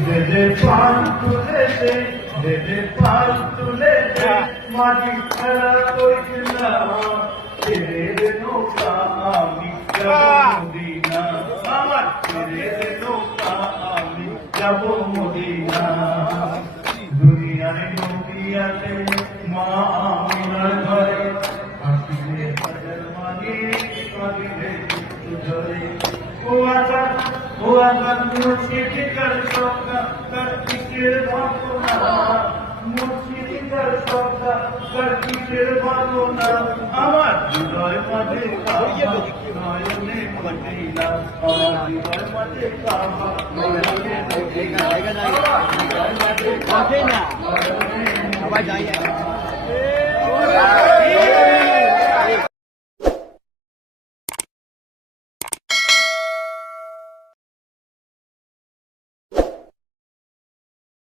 দে পাল তুলে দে পাল তুলে দে মাটি খেলা করিস না ছেড়ে নৌকা আমি যাব মদিনা আমার ছেড়ে নৌকা আমি যাব মদিনা দুনিয়ায় নবী আছে মা আমিনার ঘরে হাসিলে হাজার মানে কাঁদিলে ধরে ও আজাদ মুর্শিদ কর সবকা কর কিসের ভাবনা মুর্শিদ কর সবকা কর কিসের ভাবনা আমার হৃদয় মাঝে কাবা নয়নে মদিনা আমার হৃদয় মাঝে কাবা নয়নে মদিনা হৃদয় মাঝে কাবা নয়নে মদিনা